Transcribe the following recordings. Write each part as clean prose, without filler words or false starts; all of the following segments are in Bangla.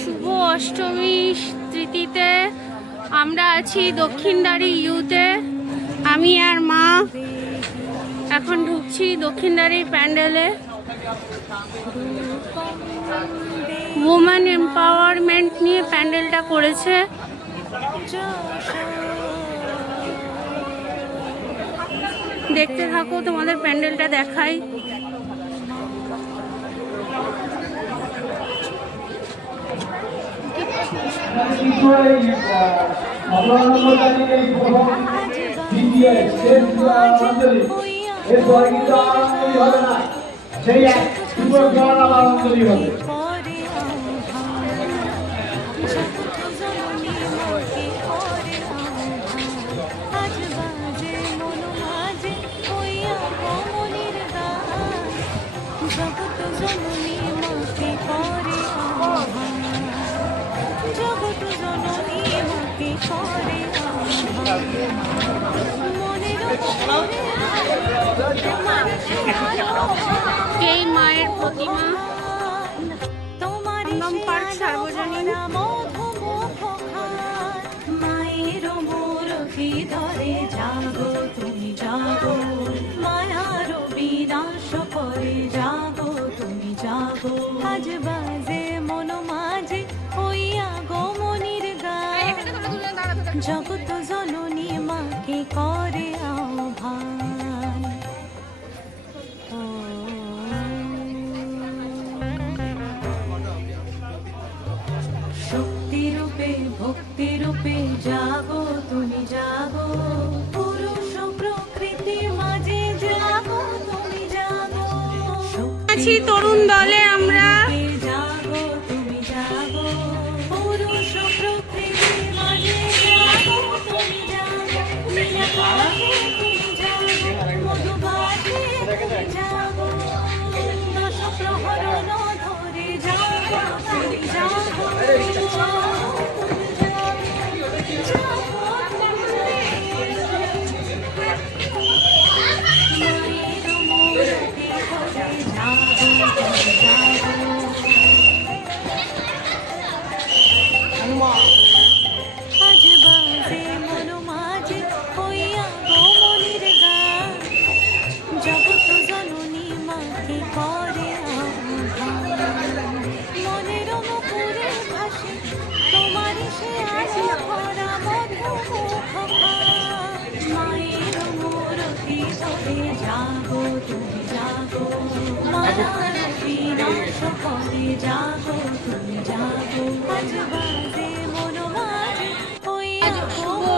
শুভ অষ্টমী তিথিতে আমরা আছি দক্ষিণদ্বারী ইউতে। আমি আর মা এখন ঢুকছি দক্ষিণদ্বারী প্যান্ডেলে। ওমেন এম্পাওয়ারমেন্ট নিয়ে প্যান্ডেলটা করেছে। দেখতে থাকো, তোমাদের প্যান্ডেলটা দেখাই। এই মায়ের প্রতিমা দমদম পার্ক সার্বজনীন। মায়ের মূর্তি ধরে জাগো তুমি জাগো, মায়ার বিনাশ করে জাগো তুমি জাগো। আজ বাজে মন মাঝে হইয়া গমনির গান, জগৎ জননী মাকে করে আহ্বান। শক্তি রূপে ভক্তি রূপে জাগো তুমি জাগো, পুরুষ প্রকৃতি মাঝে জাগো তুমি জাগো। আছি তরুণ দলে আমরা, জাগো তুমি জাগো, পুরুষ প্রকৃতি মাঝে জাগো তুমি জাগো। নীলাকাশে তুমি জাগো, মধুবাসে তুমি জাগো, দশ প্রহরণ ধরে জাগো তুমি জাগো।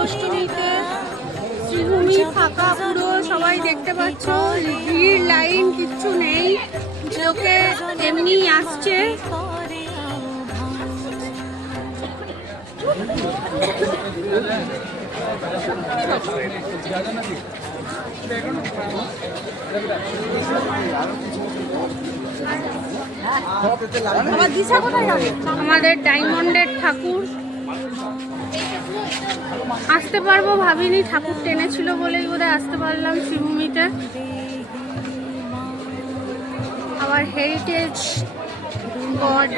অষ্টমীতে শ্রীভূমি ফাঁকা পুরো, সবাই দেখতে পাচ্ছ, ভিড় লাইন কিচ্ছু নেই, লোকে এমনি আসছে। আমাদের ডায়মন্ডের ঠাকুর আসতে পারবো ভাবিনি, ঠাকুর টেনেছিল বলেই বোধহয় আসতে পারলাম শ্রীভূমিতে। আবার হেরিটেজ গড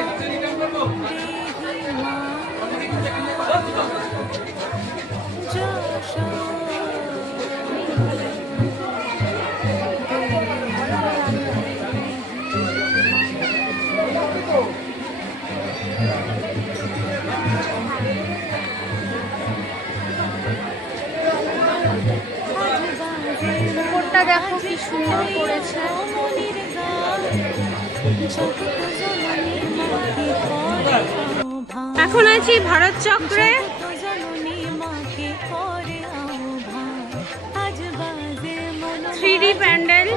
দেখো কি সুন্দর করেছে। এখন আছি ভারত চক্রে। 3D প্যান্ডেল।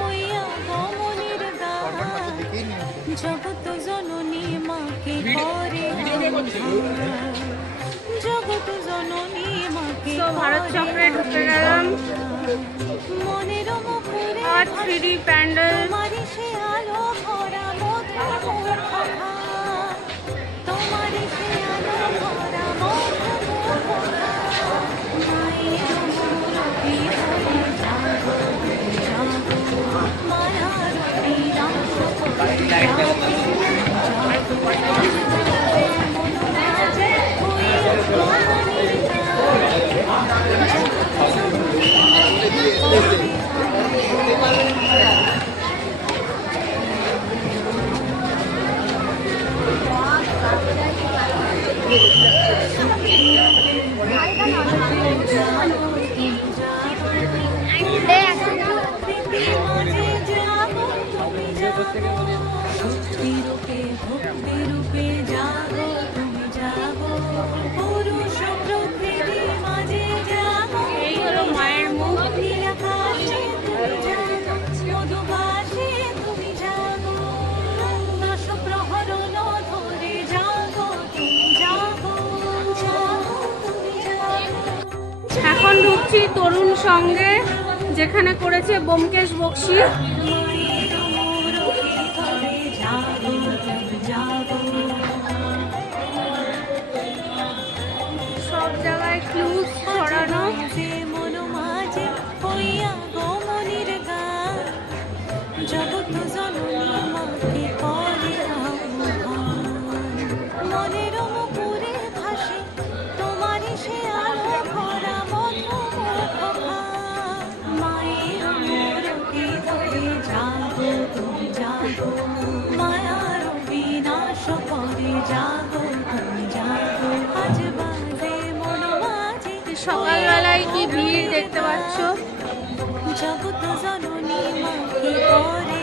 জগৎ জননী মাকে করে জগৎ জননী মাকে। তো ভারত চক্রে ঢুকে গেলাম। আর 3D প্যান্ডেল। লাইট এই হলো মায়ের মুখ। এখন ঢুকছি তরুণ সঙ্গে, যেখানে করেছে ব্যোমকেশ বক্সী। সব জায়গায় ক্লুজ ছড়ানো। জগৎ জননী মাকে করে মনের মুকুরে ভাসে তোমারই সে আলো ভরা মধুমুখ মায়ের মোরকে ধরে জাগো তুমি জাগো মায়ার বিনাশ করে জাগো তুমি জাগো আজ বাজে মন মাঝে। সকালবেলায় কি ভিড় দেখতে পাচ্ছ। জগৎ জননী মাকে করে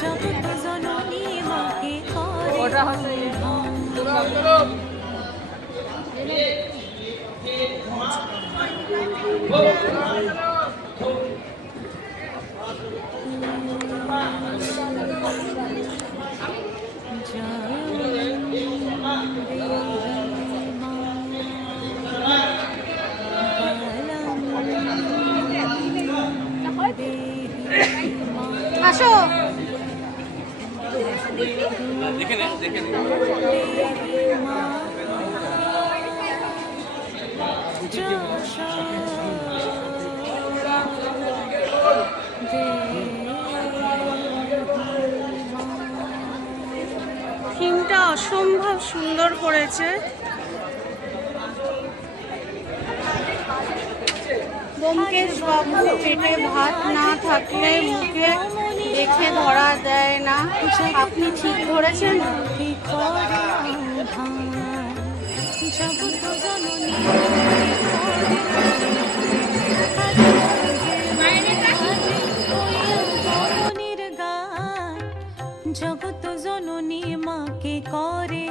জগৎ জননী মাকে করে আসো। থিমটা অসম্ভব সুন্দর করেছে। ব্যোমকেশ বাবু পেটে ভাত না থাকলে মুখে দেখে ধরা দেয় না। আপনি ঠিক ধরেছেন। জগৎ জননী জগৎ জননী মাকে করে